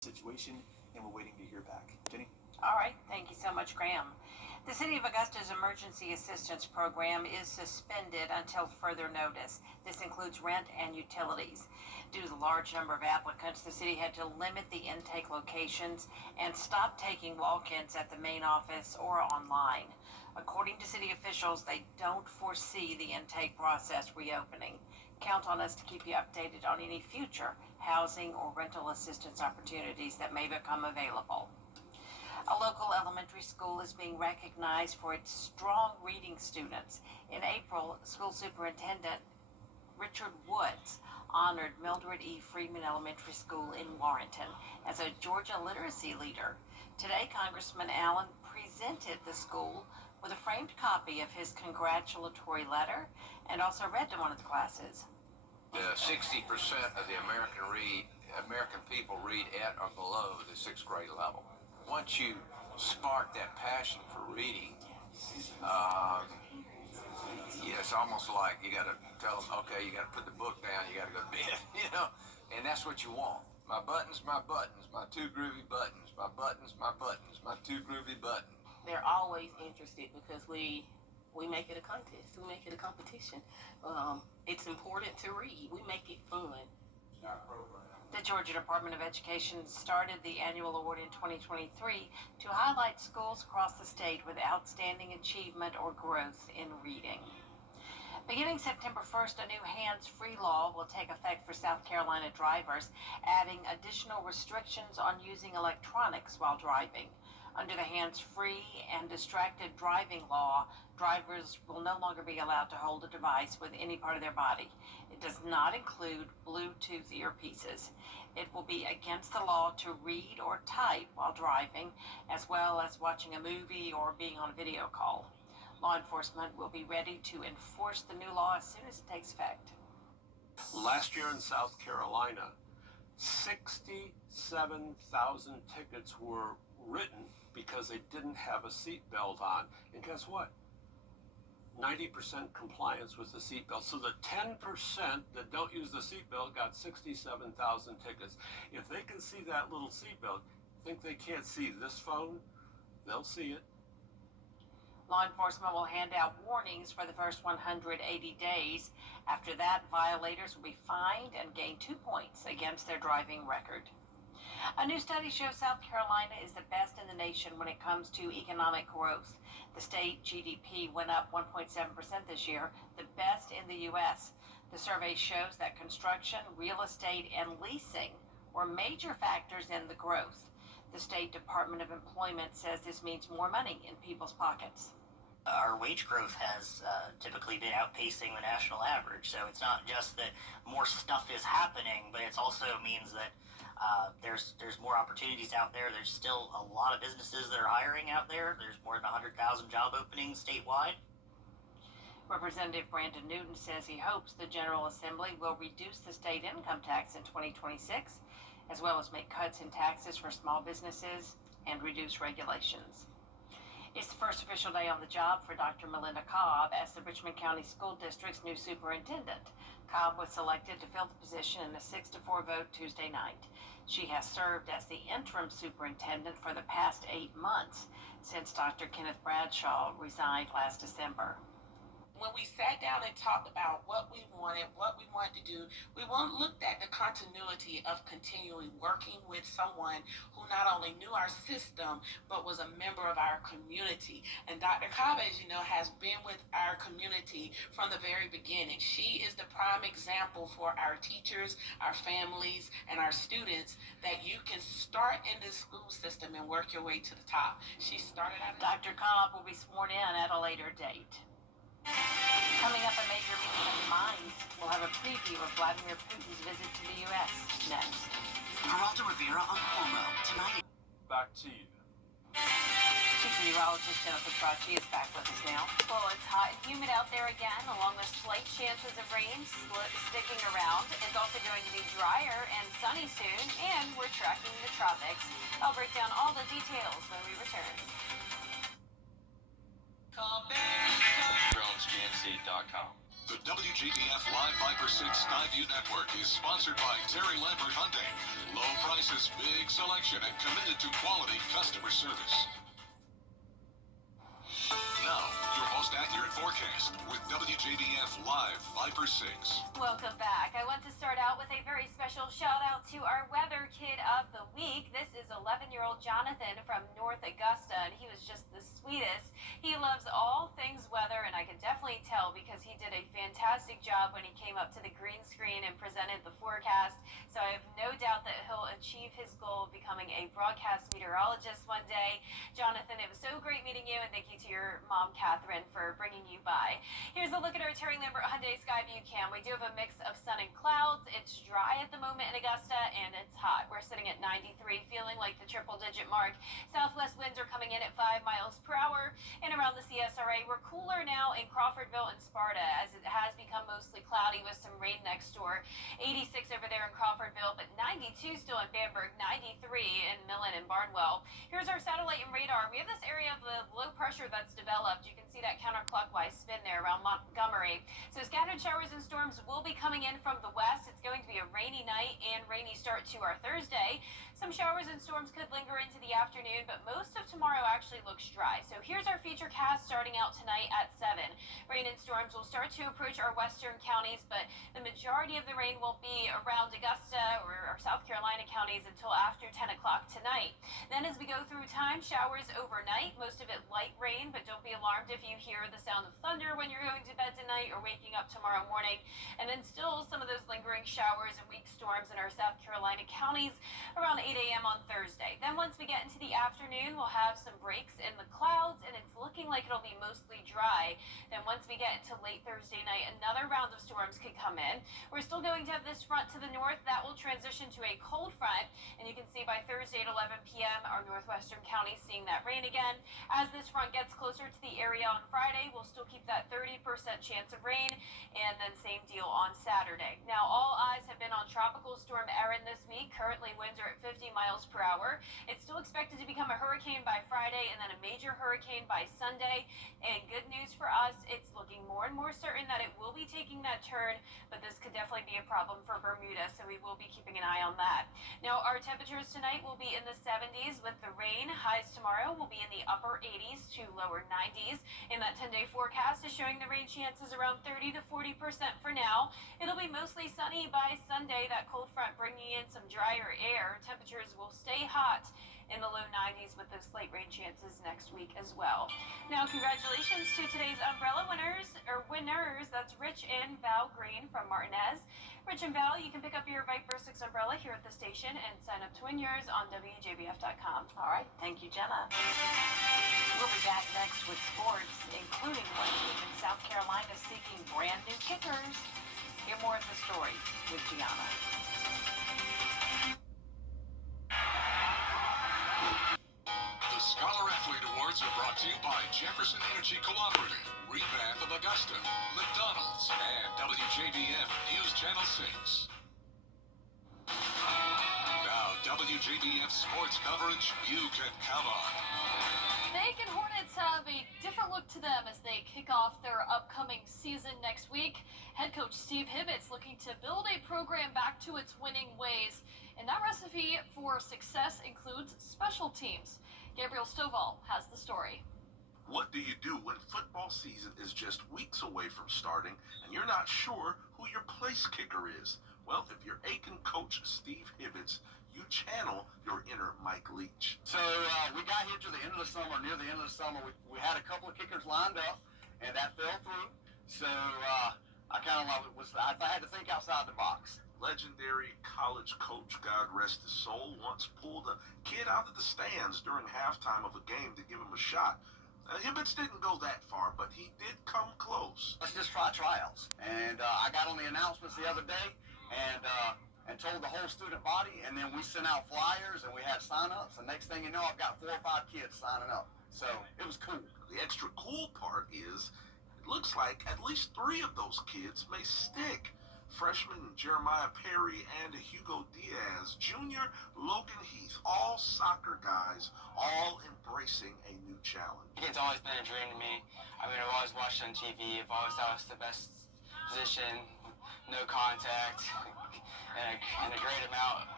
situation, and we're waiting to hear back. Jenny? All right, thank you so much, Graham. The City of Augusta's Emergency Assistance Program is suspended until further notice. This includes rent and utilities. Due to the large number of applicants, the city had to limit the intake locations and stop taking walk-ins at the main office or online. According to city officials, they don't foresee the intake process reopening. Count on us to keep you updated on any future housing or rental assistance opportunities that may become available. A local elementary school is being recognized for its strong reading students. In April, school superintendent Richard Woods honored Mildred E. Freeman Elementary School in Warrenton as a Georgia literacy leader. Today, Congressman Allen presented the school with a framed copy of his congratulatory letter and also read to one of the classes. 60% of the American people read at or below the 6th grade level. Once you spark that passion for reading, it's almost like you got to tell them, okay, you got to put the book down, you got to go to bed, and that's what you want. My buttons, my two groovy buttons, my buttons, my two groovy buttons. They're always interested because we make it a contest, we make it a competition. It's important to read, we make it fun. The Georgia Department of Education started the annual award in 2023 to highlight schools across the state with outstanding achievement or growth in reading. Beginning September 1st, a new hands-free law will take effect for South Carolina drivers, adding additional restrictions on using electronics while driving. Under the hands-free and distracted driving law, drivers will no longer be allowed to hold a device with any part of their body. It does not include Bluetooth earpieces. It will be against the law to read or type while driving, as well as watching a movie or being on a video call. Law enforcement will be ready to enforce the new law as soon as it takes effect. Last year in South Carolina, 67,000 tickets were written because they didn't have a seatbelt on. And guess what? 90% compliance with the seatbelt. So the 10% that don't use the seatbelt got 67,000 tickets. If they can see that little seatbelt, think they can't see this phone? They'll see it. Law enforcement will hand out warnings for the first 180 days. After that, violators will be fined and gain 2 points against their driving record. A new study shows South Carolina is the best in the nation when it comes to economic growth. The state GDP went up 1.7% this year, the best in the U.S. The survey shows that construction, real estate, and leasing were major factors in the growth. The State Department of Employment says this means more money in people's pockets. Our wage growth has typically been outpacing the national average. So it's not just that more stuff is happening, but it also means that there's more opportunities out there. There's still a lot of businesses that are hiring out there. There's more than 100,000 job openings statewide. Representative Brandon Newton says he hopes the General Assembly will reduce the state income tax in 2026, as well as make cuts in taxes for small businesses and reduce regulations. It's the first official day on the job for Dr. Melinda Cobb as the Richmond County School District's new superintendent. Cobb was selected to fill the position in a 6-4 vote Tuesday night. She has served as the interim superintendent for the past 8 months since Dr. Kenneth Bradshaw resigned last December. When we sat down and talked about what we wanted to do, we looked at the continuity of continually working with someone who not only knew our system, but was a member of our community. And Dr. Cobb, as you know, has been with our community from the very beginning. She is the prime example for our teachers, our families, and our students that you can start in the school system and work your way to the top. She started out. Dr. Cobb will be sworn in at a later date. Coming up, a major meeting of the minds. We'll have a preview of Vladimir Putin's visit to the U.S. next. Geraldo Rivera on Cuomo tonight. Back to you. Chief meteorologist Jennifer Tracci is back with us now. Well, it's hot and humid out there again, along with slight chances of rain sticking around. It's also going to be drier and sunny soon, and we're tracking the tropics. I'll break down all the details when we return. DronesGNC.com. The WJBF Live Viper 6 Skyview Network is sponsored by Terry Lambert Hyundai. Low prices, big selection, and committed to quality customer service. Now, your most accurate forecast with WJBF Live Viper 6. Welcome back. I want to start out with a very special shout out to our weather kid of the week. This is 11-year-old Jonathan from North Augusta, and he was just the sweetest. He loves all things weather, and I can definitely tell because he did a fantastic job when he came up to the green screen and presented the forecast. So I have no doubt that he'll achieve his goal of becoming a broadcast meteorologist one day. Jonathan, it was so great meeting you, and thank you to your mom, Catherine, for bringing you by. Here's a look at our Terry Lambert Hyundai Skyview cam. We do have a mix of sun and clouds. It's dry at the moment in Augusta, and it's hot. We're sitting at 93, feeling like the triple-digit mark. Southwest winds are coming in at 5 miles per hour. And around the CSRA, we're cooler now in Crawfordville and Sparta, as it has become mostly cloudy with some rain next door. 86 over there in Crawfordville, but 92 still in Bamberg, 93 in Millen and Barnwell. Here's our satellite and radar. We have this area of the low pressure that's developed. You can see that counterclockwise spin there around Montgomery. So scattered showers and storms will be coming in from the west. It's going to be a rainy night and rainy start to our Thursday. Some showers and storms could linger into the afternoon, but most of tomorrow actually looks dry. So here's our feature cast starting out tonight at 7. Rain and storms will start to approach our western counties, but the majority of the rain will be around Augusta or our South Carolina counties until after 10 o'clock tonight. Then as we go through time, showers overnight, most of it light rain, but don't be alarmed if you hear the sound of thunder when you're going to bed tonight or waking up tomorrow morning. And then still some of those lingering showers and weak storms in our South Carolina counties around 8 a.m. on Thursday. Then once we get into the afternoon, we'll have some breaks in the clouds, and it's looking like it'll be mostly dry. Then once we get into late Thursday night, another round of storms could come in. We're still going to have this front to the north. That will transition to a cold front, and you can see by Thursday at 11 p.m., our northwestern counties seeing that rain again. As this front gets closer to the area on Friday, we'll still keep that 30% chance of rain, and then same deal on Saturday. Now, all eyes have been on Tropical Storm Erin this week. Currently, winds are at 50 miles per hour. It's still expected to become a hurricane by Friday and then a major hurricane by Sunday. And good news for us, it's looking more and more certain that it will be taking that turn, but this could definitely be a problem for Bermuda, so we will be keeping an eye on that. Now, our temperatures tonight will be in the 70s with the rain. Highs tomorrow will be in the upper 80s to lower 90s. And that 10-day forecast is showing the rain chances around 30 to 40% for now. It'll be mostly sunny by Sunday, that cold front bringing in some drier air. Temperatures will stay hot in the low 90s with those slight rain chances next week as well. Now, congratulations to today's umbrella winners. That's Rich and Val Green from Martinez. Rich and Val, you can pick up your Viper 6 umbrella here at the station and sign up to win yours on WJBF.com. All right, thank you, Jenna. We'll be back next with sports, including one team in South Carolina seeking brand new kickers. Hear more of the story with Gianna. The Scholar Athlete Awards are brought to you by Jefferson Energy Cooperative, Revamp of Augusta, McDonald's, and WJBF News Channel 6. Now, WJBF sports coverage you can count on. The Aiken Hornets have a different look to them as they kick off their upcoming season next week. Head coach Steve Hibbett's looking to build a program back to its winning ways, and that recipe for success includes special teams. Gabriel Stovall has the story. What do you do when football season is just weeks away from starting and you're not sure who your place kicker is? Well, if you're Aiken coach Steve Hibbett's, you channel your inner Mike Leach. So we got here to the end of the summer. Near the end of the summer, we had a couple of kickers lined up, and that fell through. So I kind of I had to think outside the box. Legendary college coach, God rest his soul, once pulled a kid out of the stands during halftime of a game to give him a shot. Hibbett's didn't go that far, but he did come close. Let's just try tryouts. And I got on the announcements the other day and told the whole student body, and then we sent out flyers and we had sign-ups. And next thing you know, I've got 4 or 5 kids signing up. So it was cool. The extra cool part is it looks like at least 3 of those kids may stick. Freshman Jeremiah Perry and Hugo Diaz, Junior Logan Heath, all soccer guys, all embracing a new challenge. It's always been a dream to me. I mean, I've always watched it on TV. I've always thought it was the best position, no contact, and a great amount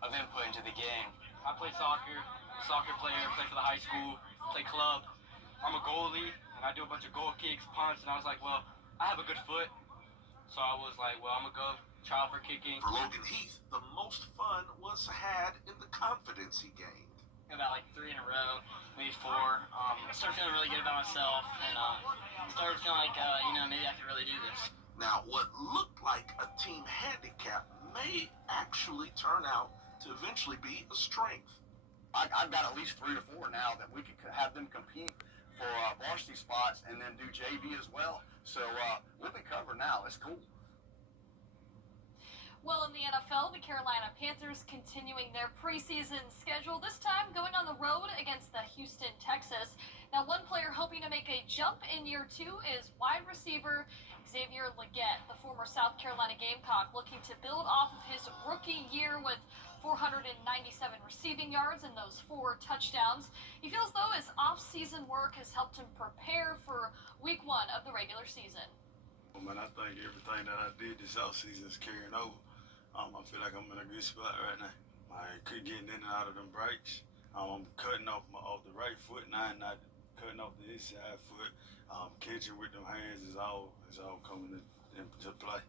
of input into the game. I play soccer player, play for the high school, play club. I'm a goalie, and I do a bunch of goal kicks, punts, and I was like, well, I have a good foot. So I was like, well, I'm going to go try out for kicking. For Logan Heath, the most fun was had in the confidence he gained. About like 3 in a row, maybe 4. I started feeling really good about myself, and started feeling like, maybe I could really do this. Now, what looked like a team handicap may actually turn out to eventually be a strength. I've got at least 3 to 4 now that we could have them compete for varsity spots and then do JV as well. So we'll be covered now. It's cool. Well, in the NFL, the Carolina Panthers continuing their preseason schedule, this time going on the road against the Houston Texans. Now, one player hoping to make a jump in year 2 is wide receiver Xavier Legette, the former South Carolina Gamecock, looking to build off of his rookie year with 497 receiving yards and those 4 touchdowns. He feels, though, his off-season work has helped him prepare for week 1 of the regular season. Well, man, I think everything that I did this offseason is carrying over. I feel like I'm in a good spot right now. I could getting in and out of them breaks. I'm cutting off the right foot now, and not cutting off the inside foot. Catching with them hands is all coming into play.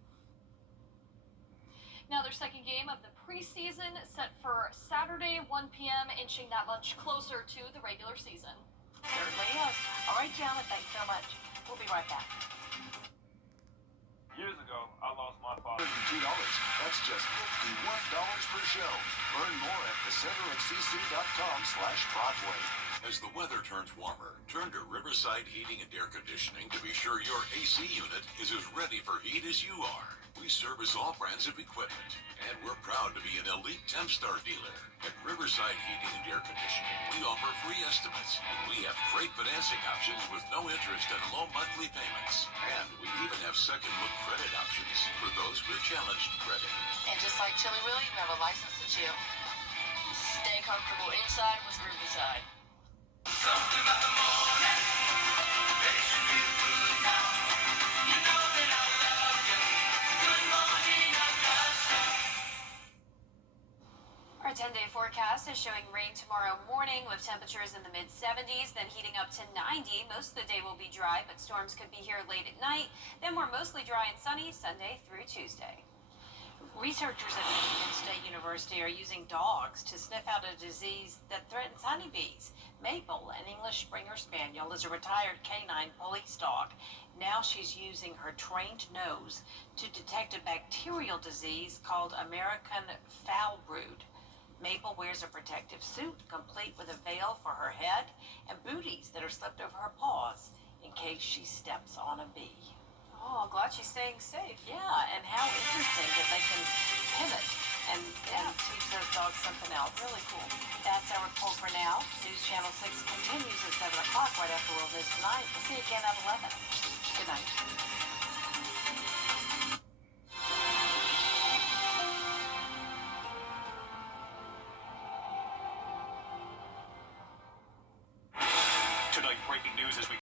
Now their second game of the preseason set for Saturday, 1 p.m., inching that much closer to the regular season. Certainly is. All right, Gianna, thanks so much. We'll be right back. Years ago, I lost my father. $2. That's just $51 per show. Learn more at thecenterofcc.com/Broadway. As the weather turns warmer, turn to Riverside Heating and Air Conditioning to be sure your AC unit is as ready for heat as you are. We service all brands of equipment, and we're proud to be an elite Tempstar dealer. At Riverside Heating and Air Conditioning, we offer free estimates, and we have great financing options with no interest and low monthly payments. And we even have second-look credit options for those with challenged credit. And just like Chili Willy, you have a license to chill. Stay comfortable inside with Riverside. Something about the morning makes you feel good now. You know that I love you. Good morning, Augusta. Our 10-day forecast is showing rain tomorrow morning with temperatures in the mid-70s, then heating up to 90. Most of the day will be dry, but storms could be here late at night. Then we're mostly dry and sunny Sunday through Tuesday. Researchers at Michigan State University are using dogs to sniff out a disease that threatens honeybees. Maple, an English Springer Spaniel, is a retired canine police dog. Now she's using her trained nose to detect a bacterial disease called American foul brood. Maple wears a protective suit, complete with a veil for her head and booties that are slipped over her paws in case she steps on a bee. Oh, glad she's staying safe. Yeah, and how interesting that they can pivot and teach those dogs something else. Really cool. That's our report for now. News Channel 6 continues at 7 o'clock right after World News Tonight. We'll see you again at 11. Good night.